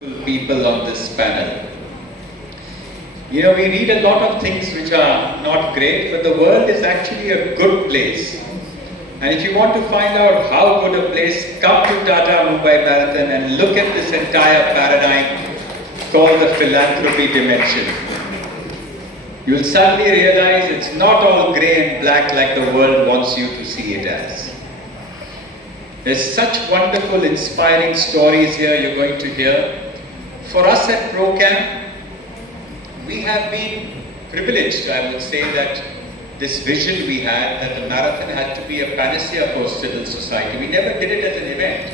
people on this panel. We read a lot of things which are not great, but the world is actually a good place. And if you want to find out how good a place, come to Tata Mumbai Marathon and look at this entire paradigm called the philanthropy dimension. You'll suddenly realize it's not all grey and black like the world wants you to see it as. There's such wonderful, inspiring stories here you're going to hear. For us at Procam, we have been privileged, I would say, that this vision we had, that the marathon had to be a panacea for civil society. We never did it as an event.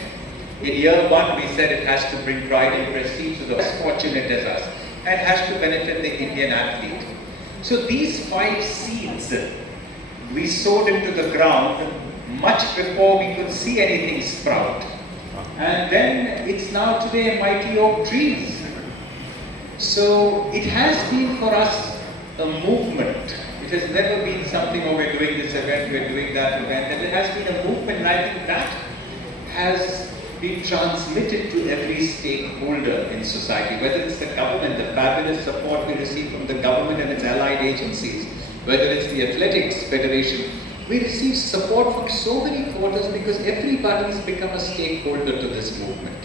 In year one, we said it has to bring pride and prestige to the less fortunate as us, and has to benefit the Indian athlete. So these 5 seeds we sowed into the ground much before we could see anything sprout. And then it's now today a mighty oak trees. So it has been for us a movement. It has never been something, oh, we're doing this event, we're doing that event. And it has been a movement, and I think that has been transmitted to every stakeholder in society, whether it's the government, the fabulous support we receive from the government and its allied agencies, whether it's the athletics federation. We receive support from so many quarters because everybody's become a stakeholder to this movement.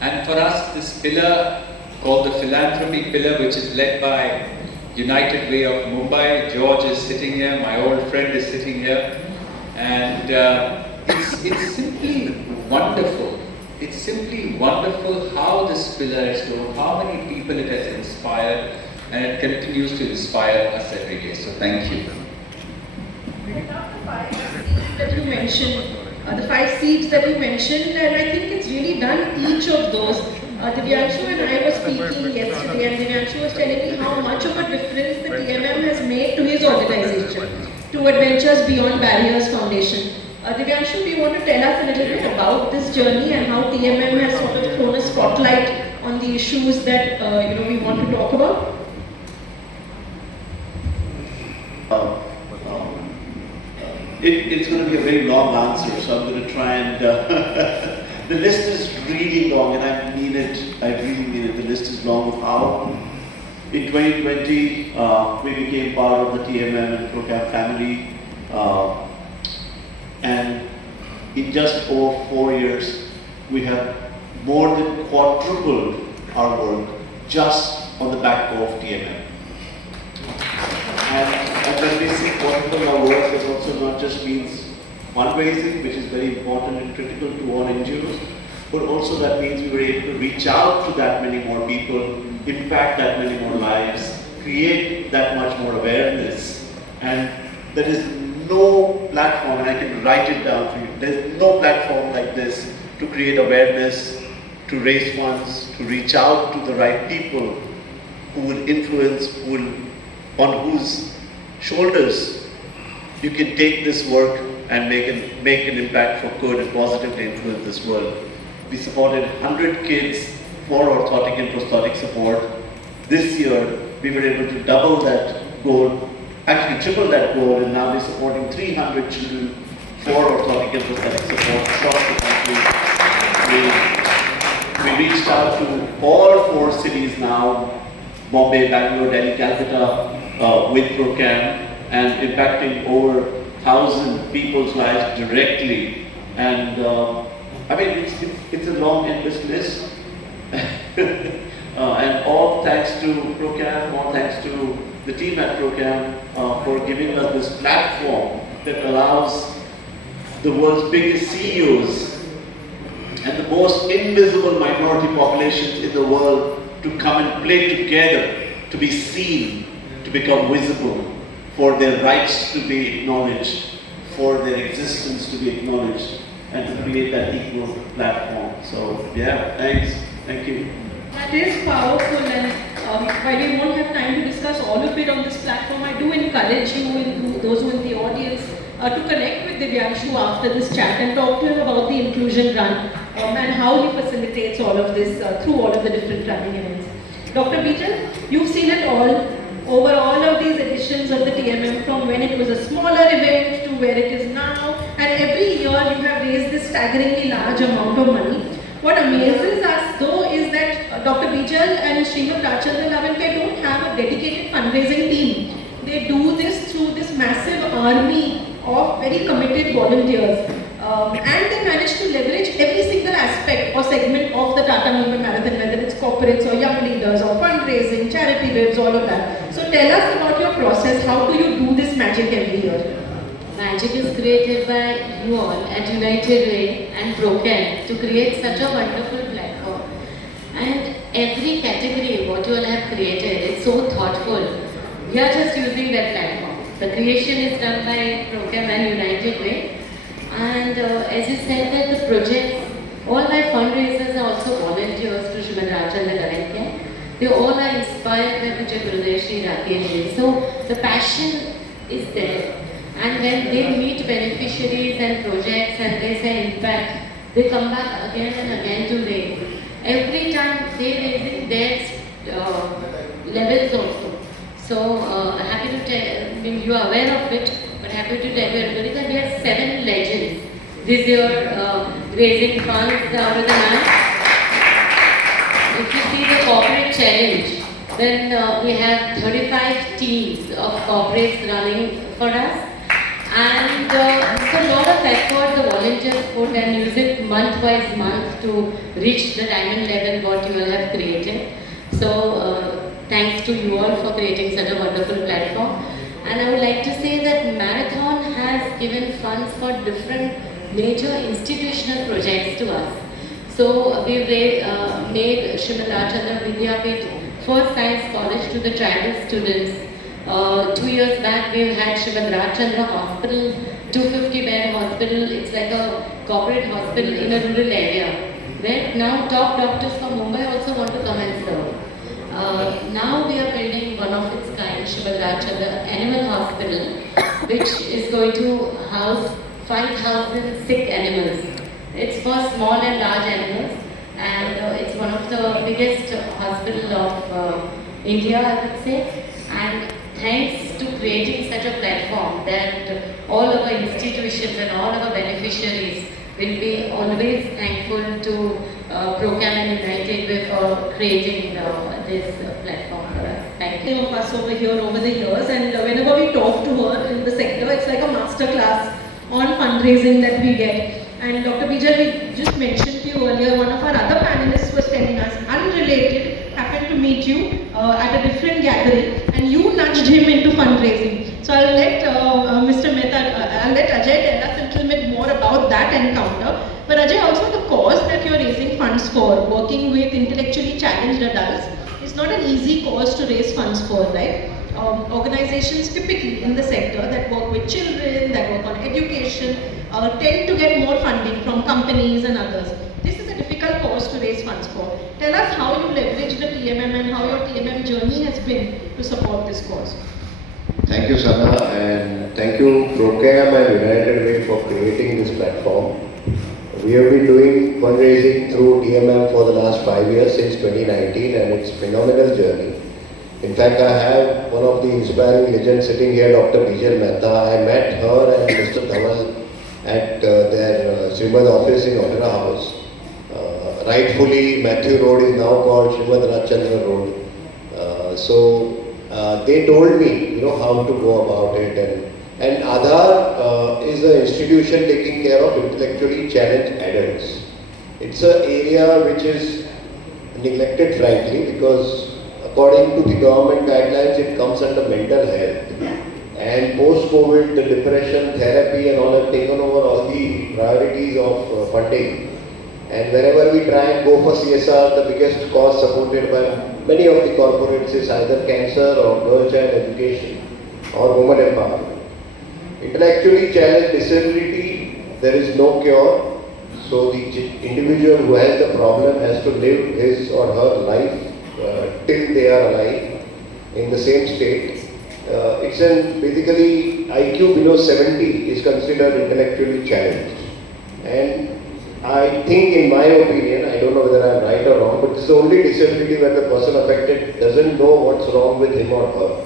And for us, this pillar called the philanthropy pillar, which is led by United Way of Mumbai. George is sitting here, my old friend is sitting here, and it's simply wonderful. It's simply wonderful how this pillar has grown, how many people it has inspired, and it continues to inspire us every day. So thank you. That you mentioned, the 5 seeds that you mentioned, and I think it's really done each of those. Divyanshu and I were speaking yesterday, and Divyanshu was telling me how much of a difference the TMM has made to his organization, to Adventures Beyond Barriers Foundation. Divyanshu, do you want to tell us a little bit about this journey and how TMM has sort of thrown a spotlight on the issues that we want to talk about? It's going to be a very long answer, so I'm going to try and... the list is really long, and I mean it, I really mean it. The list is long of how. In 2020, we became part of the TMM and Procam family, and in just over 4 years, we have more than quadrupled our work just on the back of TMM. And when we say quadruple our work, it also not just means fundraising, which is very important and critical to all NGOs, but also that means we were able to reach out to that many more people, impact that many more lives, create that much more awareness. And there is no platform, and I can write it down for you, there is no platform like this to create awareness, to raise funds, to reach out to the right people who will influence, on whose shoulders you can take this work and make an impact for good and positively influence this world. We supported 100 kids for orthotic and prosthetic support. This year, we were able to double that goal, actually triple that goal, and now we're supporting 300 children for orthotic and prosthetic support across the country. We reached out to all 4 cities now, Bombay, Bangalore, Delhi, Calcutta, with Procam, and impacting over 1,000 people's lives directly. And I mean, it's a long, endless list. And all thanks to Procam, all thanks to the team at Procam for giving us this platform that allows the world's biggest CEOs and the most invisible minority populations in the world to come and play together, to be seen, to become visible, for their rights to be acknowledged, for their existence to be acknowledged, and to create that equal platform. So yeah, thanks, thank you. That is powerful, and while we won't have time to discuss all of it on this platform, I do encourage you, those who are in the audience, to connect with Divyanshu after this chat and talk to him about the inclusion run and how he facilitates all of this through all of the different running events. Dr. Bijal, you've seen it all over all of these editions of the TMM, from when it was a smaller event to where it is now, and every year you have raised this staggeringly large amount of money. What amazes us though is that Bijal and Srimad Rajchandra don't have a dedicated fundraising team. They do this through this massive army of very committed volunteers. And they manage to leverage every single aspect or segment of the Tata Mumbai Marathon, whether it's corporates or young leaders or fundraising, charity bibs, all of that. So tell us about your process. How do you do this magic every year? Magic is created by you all at United Way and Procam to create such a wonderful platform. And every category what you all have created is so thoughtful. We are just using that platform. The creation is done by Procam and United Way. And as you said that the projects, all my fundraisers are also volunteers to Srimad Rajchandra. They all are inspired by Vijay Gurudev Rakesh. So the passion is there. And when they meet beneficiaries and projects and they say impact, they come back again and again to raise. Every time they raising their levels also. So happy to tell, I mean you are aware of it, but happy to tell you everybody that we have 7 legends this year raising funds out of the night. If you see the corporate challenge, then we have 35 teams of corporates running for us. And so a lot of effort the volunteers put and use it month-wise month to reach the diamond level what you all have created. So thanks to you all for creating such a wonderful platform. And I would like to say that Marathon has given funds for different major institutional projects to us. So we've made Srimad Rajchandra Vidyapith first science college to the tribal students. 2 years back we've had Srimad Rajchandra Hospital, 250 bed hospital. It's like a corporate hospital in a rural area where now top doctors from Mumbai also want to come and serve. Now we are building one of its kind, Srimad Rajchandra Animal Hospital, which is going to house 5,000 sick animals. It's for small and large animals, and it's one of the biggest hospitals of India, I would say. And thanks to creating such a platform that all of our institutions and all of our beneficiaries will be always thankful to Procam and United Way for creating this platform for us. Thank you. Of us over here over the years, and whenever we talk to her in the sector, it's like a master class on fundraising that we get. And Dr. Bijal, we just mentioned to you earlier, one of our other panelists was telling us, unrelated, happened to meet you at a different gathering, and you nudged him into fundraising. So I'll let Mr. Mehta, I'll let Ajay tell us a little bit more about that encounter. But Ajay, also the cause that you're raising funds for, working with intellectually challenged adults, is not an easy cause to raise funds for, right? Organizations typically in the sector that work with children, that work on education, tend to get more funding from companies and others. This is a difficult cause to raise funds for. Tell us how you leverage the TMM and how your TMM journey has been to support this cause. Thank you, Sana, and thank you, Procam and United Way for creating this platform. We have been doing fundraising through TMM for the last 5 years, since 2019, and it's a phenomenal journey. In fact, I have one of the inspiring legends sitting here, Dr. Bijal Mehta. I met her and Mr. Dhamal at their Shrimad office in Opera House. Rightfully, Matthew Road is now called Srimad Rajchandra Road. They told me, how to go about it. And Aadhaar is an institution taking care of intellectually challenged adults. It's an area which is neglected, frankly, because according to the government guidelines, it comes under mental health. And post-COVID, the depression, therapy and all have taken over all the priorities of funding. And wherever we try and go for CSR, the biggest cause supported by many of the corporates is either cancer or girl child education or women empowerment. Intellectually challenged disability, there is no cure. So the individual who has the problem has to live his or her life till they are alive in the same state. It's basically IQ below 70 is considered intellectually challenged. And I think, in my opinion, I don't know whether I'm right or wrong, but it's the only disability where the person affected doesn't know what's wrong with him or her.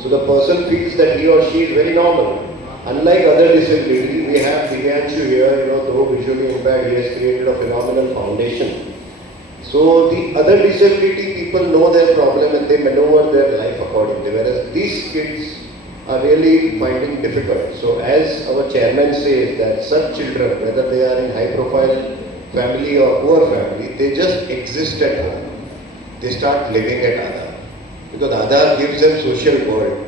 So the person feels that he or she is very normal. Unlike other disabilities, we have Divyanshu here, though visually impaired, he has created a phenomenal foundation. So the other disability people know their problem and they maneuver their life accordingly, whereas these kids are really finding difficult. So as our chairman says that such children, whether they are in high profile family or poor family, they just exist at home. They start living at Aadhaar. Because Aadhaar gives them social world.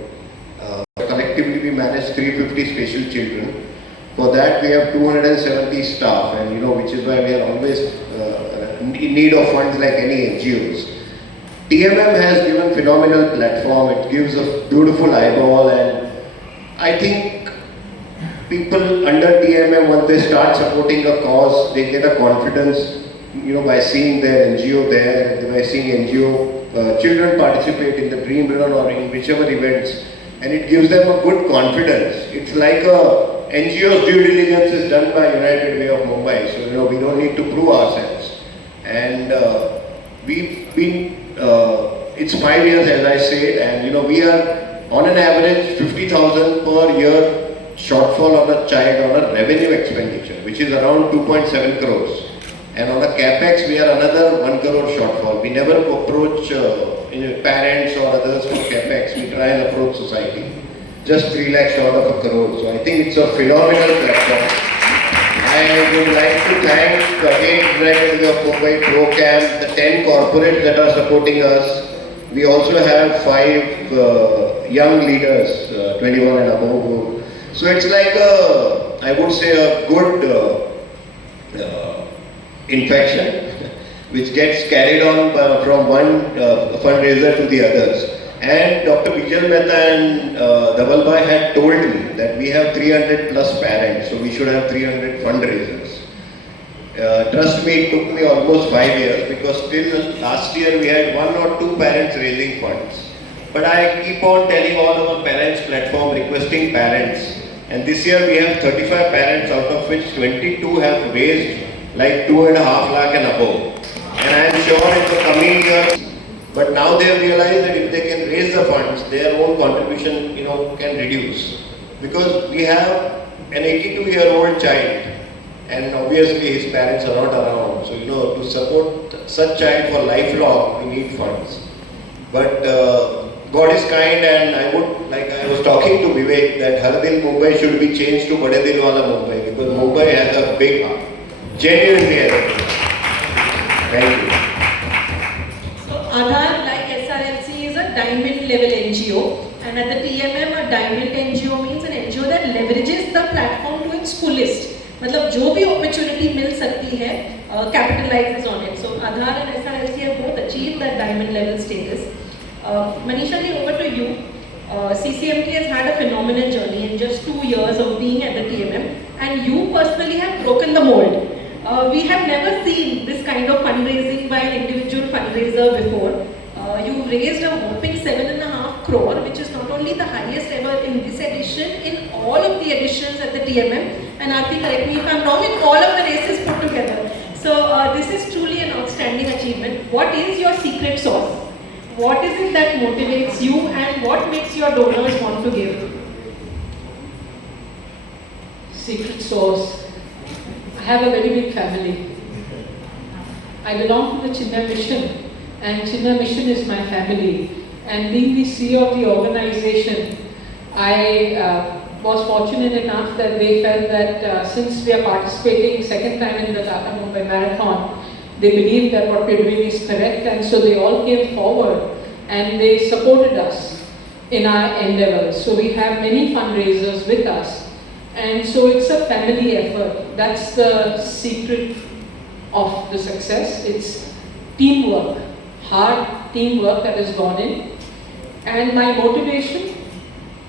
Collectively we manage 350 special children. For that we have 270 staff, and which is why we are always in need of funds like any NGOs. TMM has given phenomenal platform. It gives a beautiful eyeball, and I think people under TMM, once they start supporting a cause, they get a confidence, by seeing their NGO there, by seeing NGO children participate in the dream run or in whichever events, and it gives them a good confidence. It's like a NGO's due diligence is done by United Way of Mumbai, so we don't need to prove ourselves. And we've been, it's 5 years as I said, and we are on an average 50,000 per year shortfall on a child on a revenue expenditure, which is around 2.7 crores. And on the capex, we are another 1 crore shortfall. We never approach parents or others for capex. We try and approach society. Just 3 lakh short of a crore. So I think it's a phenomenal platform. I would like to thank again Director of Mumbai Procam, the 10 corporates that are supporting us. We also have 5 young leaders, 21 and above. So it's like I would say a good infection which gets carried on from one fundraiser to the others. And Dr. Bijal, Mehta and Dhavalbhai had told me that we have 300 plus parents, so we should have 300 fundraisers. Trust me, it took me almost 5 years because till last year we had 1 or 2 parents raising funds. But I keep on telling all our parents platform, requesting parents. And this year we have 35 parents, out of which 22 have raised like 2.5 lakh and above. And I am sure in the coming years, but now they have realized that if they can raise the funds, their own contribution, can reduce. Because we have an 82-year-old child, and obviously his parents are not around. So, to support such child for lifelong, we need funds. But God is kind, and I was talking to Vivek that Har Dil Mumbai should be changed to Bade Dil Wala Mumbai, because Mumbai has a big heart. Genuinely has a big heart. Thank you. Aadhaar, like SRLC, is a diamond level NGO, and at the TMM, a diamond NGO means an NGO that leverages the platform to its fullest. मतलब जो भी opportunity मिल सकती है, capitalizes on it. So Aadhaar and SRLC have both achieved that diamond level status. Manisha ji, over to you. CCMT has had a phenomenal journey in just 2 years of being at the TMM, and you personally have broken the mold. We have never seen this kind of fundraising by an individual fundraiser before. You raised a whopping 7.5 crore, which is not only the highest ever in this edition, in all of the editions at the TMM, and Aarti, correct me if I'm wrong, in all of the races put together. So this is truly an outstanding achievement. What is your secret sauce? What is it that motivates you, and what makes your donors want to give? Secret sauce. I have a very big family. I belong to the Chinmaya mission, and Chinmaya mission is my family. And being the CEO of the organization, I was fortunate enough that they felt that since we are participating second time in the Tata Mumbai Marathon, they believe that what we're doing is correct, and so they all came forward and they supported us in our endeavors. So we have many fundraisers with us. And so it's a family effort. That's the secret of the success. It's teamwork, hard teamwork that has gone in. And my motivation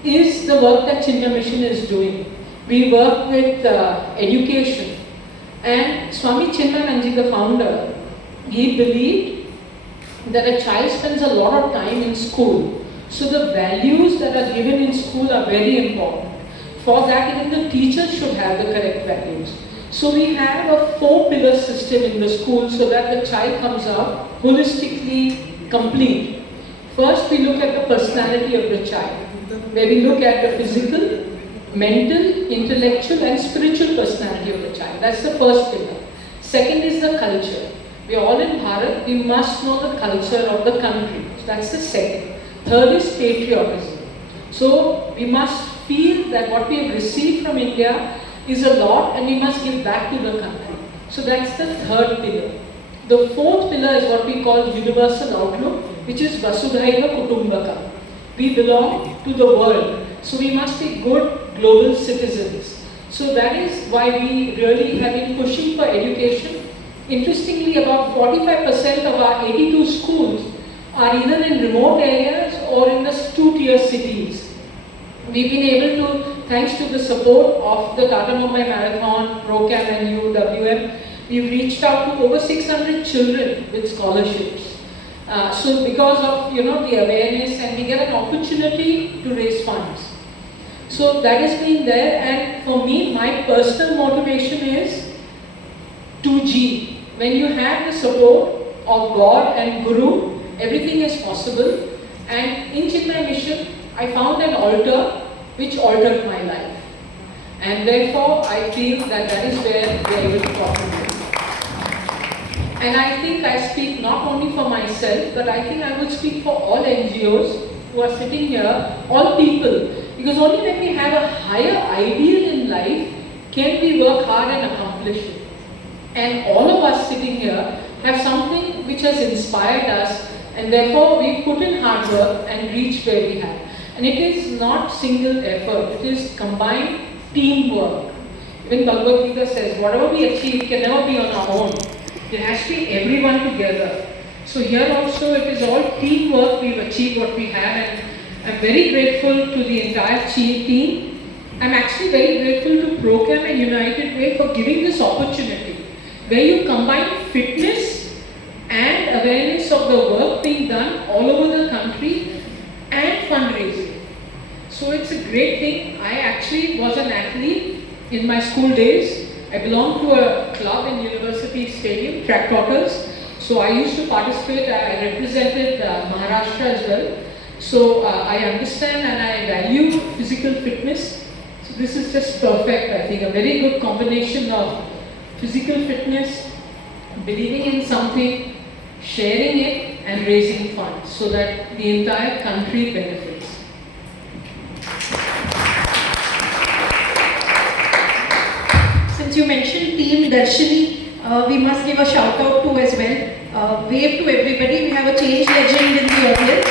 is the work that Chinmaya Mission is doing. We work with education. And Swami Chinmayananji, the founder, he believed that a child spends a lot of time in school. So the values that are given in school are very important. For that, even the teachers should have the correct values. So we have a 4-pillar system in the school so that the child comes out holistically complete. First, we look at the personality of the child, where we look at the physical, mental, intellectual and spiritual personality of the child. That's the first pillar. Second is the culture. We are all in Bharat, we must know the culture of the country. So that's the second. Third is patriotism. So we must feel that what we have received from India is a lot and we must give back to the country. So that's the third pillar. The fourth pillar is what we call universal outlook, which is Vasudhaiva Kutumbakam. We belong to the world, so we must be good global citizens. So that is why we really have been pushing for education. Interestingly, about 45% of our 82 schools are either in remote areas or in the 2-tier cities. We've been able to, thanks to the support of the Tata Mumbai Marathon, Procam and UWM, we've reached out to over 600 children with scholarships. So because of the awareness, and we get an opportunity to raise funds. So that has been there, and for me, my personal motivation is 2G. When you have the support of God and Guru, everything is possible. And in Chinmaya Mission, I found an altar which altered my life. And therefore, I feel that that is where we are able to contribute. And I think I speak not only for myself, but I think I would speak for all NGOs who are sitting here, all people. Because only when we have a higher ideal in life, can we work hard and accomplish it. And all of us sitting here have something which has inspired us, and therefore we put in hard work and reached where we have. And it is not single effort, it is combined teamwork. Even Bhagavad Gita says, whatever we achieve can never be on our own. It has to be everyone together. So here also it is all teamwork. We've achieved what we have, and I'm very grateful to the entire team. I'm actually very grateful to Procam and United Way for giving this opportunity, where you combine fitness and awareness of the work being done all over the country and fundraising. So it's a great thing. I actually was an athlete in my school days. I belonged to a club in University Stadium, track trotters. So I used to participate. I represented Maharashtra as well. So I understand and I value physical fitness. So this is just perfect, I think. A very good combination of physical fitness, believing in something, sharing it, and raising funds so that the entire country benefits. Since you mentioned Team Darshini, we must give a shout out to as well. Wave to everybody. We have a change legend in the audience,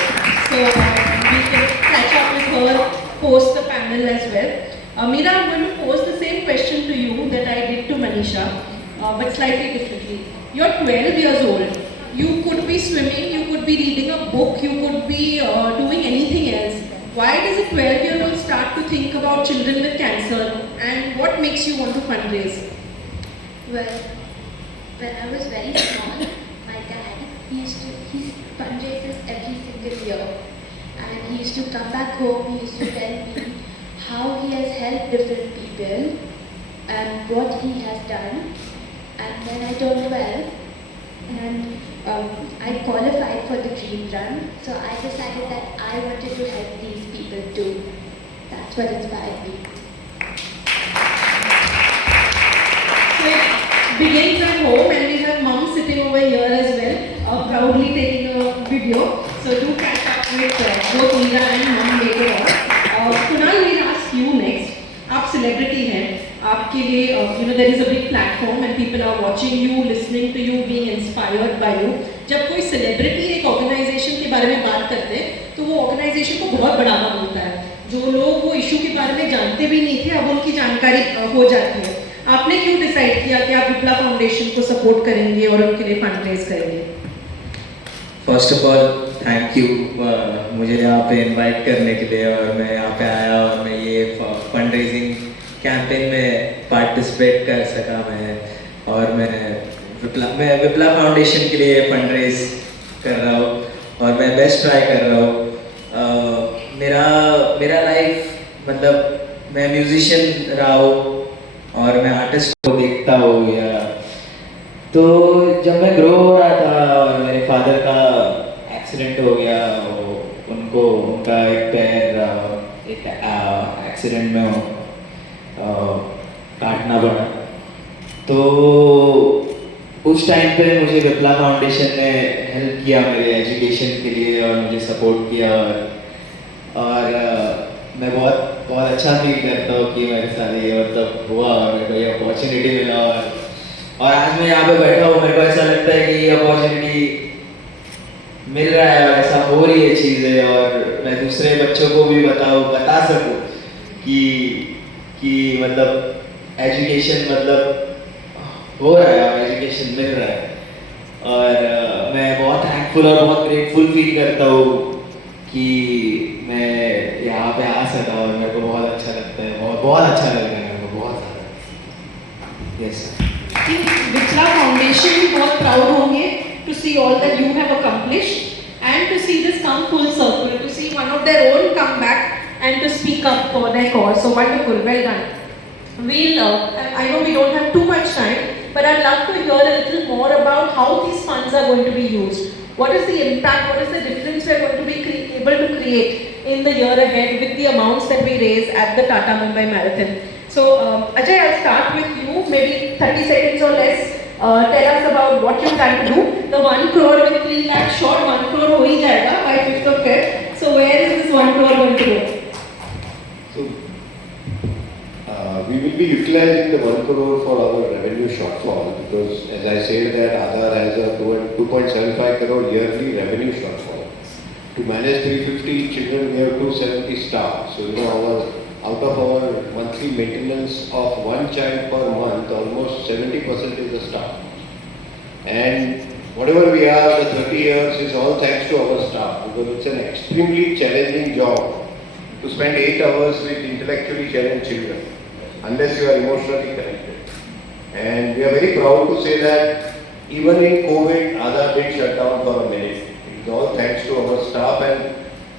so we can catch up with her post the panel as well. Mira, I'm going to pose the same question to you that I did to Manisha, but slightly differently. You're 12 years old. You could be swimming, you could be reading a book, you could be doing anything else. Why does a 12-year-old start to think about children with cancer, and what makes you want to fundraise? Well, when I was very small, my dad, he fundraises every single year. And he used to come back home, he used to tell me how he has helped different people and what he has done. And then I turned 12 and I qualified for the dream run. So I decided that I wanted to help these people too. That's what inspired me. So it begins at home, and we have mom sitting over here as well, proudly taking a video. So do catch up with both Mira and mom later on. Kunal, we'll ask you next. आप celebrity हैं, आपके लिए there is a big platform and people are watching you, listening to you, being inspired by you. जब कोई celebrity एक organization के बारे में बात करते हैं, तो वो organization को बहुत बढ़ावा मिलता है. जो लोग वो issue के बारे में जानते भी नहीं थे, अब उनकी जानकारी हो जाती है. आपने क्यों decide किया कि आप विप्ला फाउंडेशन को support करेंगे और उनके लिए fundraise करेंगे? First of all, thank you मुझे यहाँ पे इनवाइट करने के लिए, और मैं यहाँ पे आया और मैं ये फंड रेजिंग कैंपेन में पार्टिसिपेट कर सका मैं, और मैं विप्ला फाउंडेशन के लिए फंड रेज कर रहा हूँ और मैं बेस्ट ट्राई कर रहा हूँ. मेरा लाइफ मतलब मैं म्यूजिशियन रहा हूँ और मैं आर्टिस्ट को देखता हूँ या तो जब मैं ग्रो हो रहा था और मेरे फादर का एक्सीडेंट हो गया, उनका एक पैर एक एक्सीडेंट में काटना पड़ा, तो उस टाइम पे मुझे विप्ला फाउंडेशन ने हेल्प किया मेरे एजुकेशन के लिए और मुझे सपोर्ट किया और मैं बहुत बहुत अच्छा फील करता हूँ कि मेरे साथ ये मतलब हुआ और मेरे को ये अपॉर्चुनिटी मिला और आज मैं यहाँ पे बैठा हूँ, मेरे को ऐसा लगता है कि ये अपॉर्चुनिटी मिल रहा है और ऐसा हो रही है चीज़ें और मैं दूसरे बच्चों को भी बता सकूँ कि मतलब एजुकेशन मतलब हो रहा है और एजुकेशन मिल रहा है और मैं बहुत थैंकफुल और बहुत ग्रेटफुल फील करता हूँ कि मैं यहाँ पे आ सका और मेरे को बहुत अच्छा लगता है, बहुत अच्छा लग रहा है मेरे को बहुत ज़्यादा। यस कि विप्ला फाउंडेशन भी बहुत प्राउड होंगे to see all that you have accomplished and to see this come full circle, to see one of their own come back and to speak up for their cause. So wonderful, well done. I know we don't have too much time, but I'd love to hear a little more about how these funds are going to be used. What is the impact, what is the difference we are going to be able to create in the year ahead with the amounts that we raise at the Tata Mumbai Marathon. So Ajay, I'll start with you, maybe 30 seconds or less. Tell us about what you're trying to do. The 1 crore with 3 lakh short, 1 crore ho hi jayega by 5th of Feb. So where is this 1 crore going to go? So, we will be utilizing the 1 crore for our revenue shortfall because as I said that Aadhaar has a 2.75 crore yearly revenue shortfall. To manage 350 children, we have 270 staff. So, out of our monthly maintenance of one child per month, almost 70% is the staff. And whatever we are, the 30 years is all thanks to our staff because it's an extremely challenging job to spend 8 hours with intellectually challenged children unless you are emotionally connected. And we are very proud to say that even in COVID, Aadhaar did shut down for a minute. It's all thanks to our staff and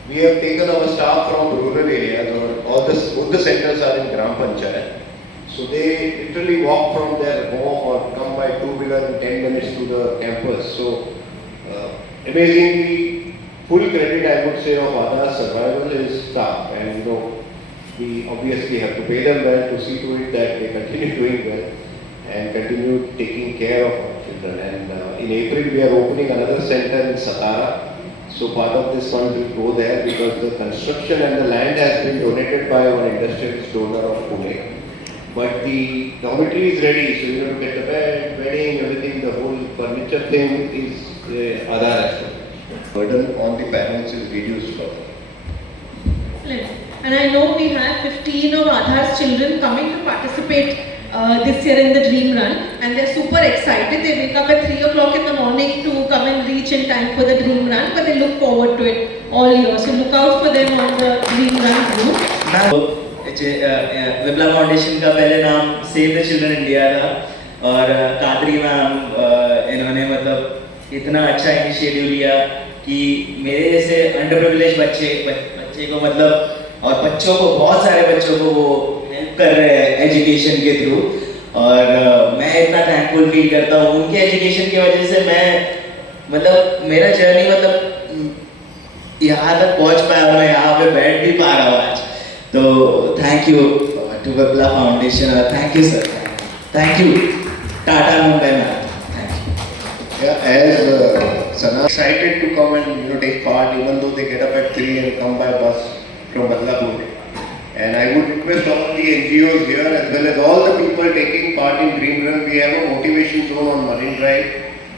we have taken our staff from rural areas or both the centers are in Gram Panchayat. So they literally walk from their home or come by 2-wheeler in 10 minutes to the campus. So amazingly, full credit I would say of Aadhaar's survival is staff and we obviously have to pay them well to see to it that they continue doing well and continue taking care of our children. And in April we are opening another center in Satara. So part of this fund will go there because the construction and the land has been donated by our industrial donor of Pune. But the dormitory is ready, so you have to get the bed, bedding, everything, the whole furniture thing is Aadhaar as well. Burden on the parents is reduced further. And I know we have 15 of Aadhaar's children coming to participate this year in the Dream Run, and they're super excited. They wake up at 3 o'clock in the morning to come and reach in time for the Dream Run, but they look forward to it all year. So look out for them on the Dream Run group. Vipla foundation का पहले नाम save the children India था और Qadri ma'am इन्होंने मतलब इतना अच्छा initiative लिया कि मेरे जैसे अंडर प्रिविलेज बच्चे को मतलब और बच्चों को बहुत सारे बच्चों को वो हेल्प कर रहे हैं एजुकेशन के थ्रू और मैं इतना थैंकफुल फील करता हूँ उनके एजुकेशन की वजह से मैं मतलब मेरा जर्नी मतलब यहाँ तक पहुँच पाया और मैं यहाँ पे बैठ भी पा रहा हूँ आज तो थैंक यू टू विप्ला फाउंडेशन और thank you sir thank you Tata Mumbai marathon thank you Yeah, as Sana excited to come and take part even though they get up at 3 and come by bus from Badlapur. And I would request all the NGOs here as well as all the people taking part in Dream Run. We have a motivation zone on Marine Drive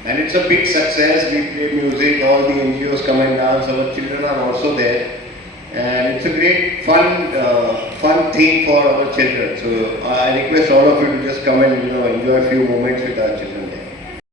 and it's a big success. We play music, all the NGOs come and dance, our children are also there. And it's a great fun thing for our children. So I request all of you to just come and enjoy a few moments with our children.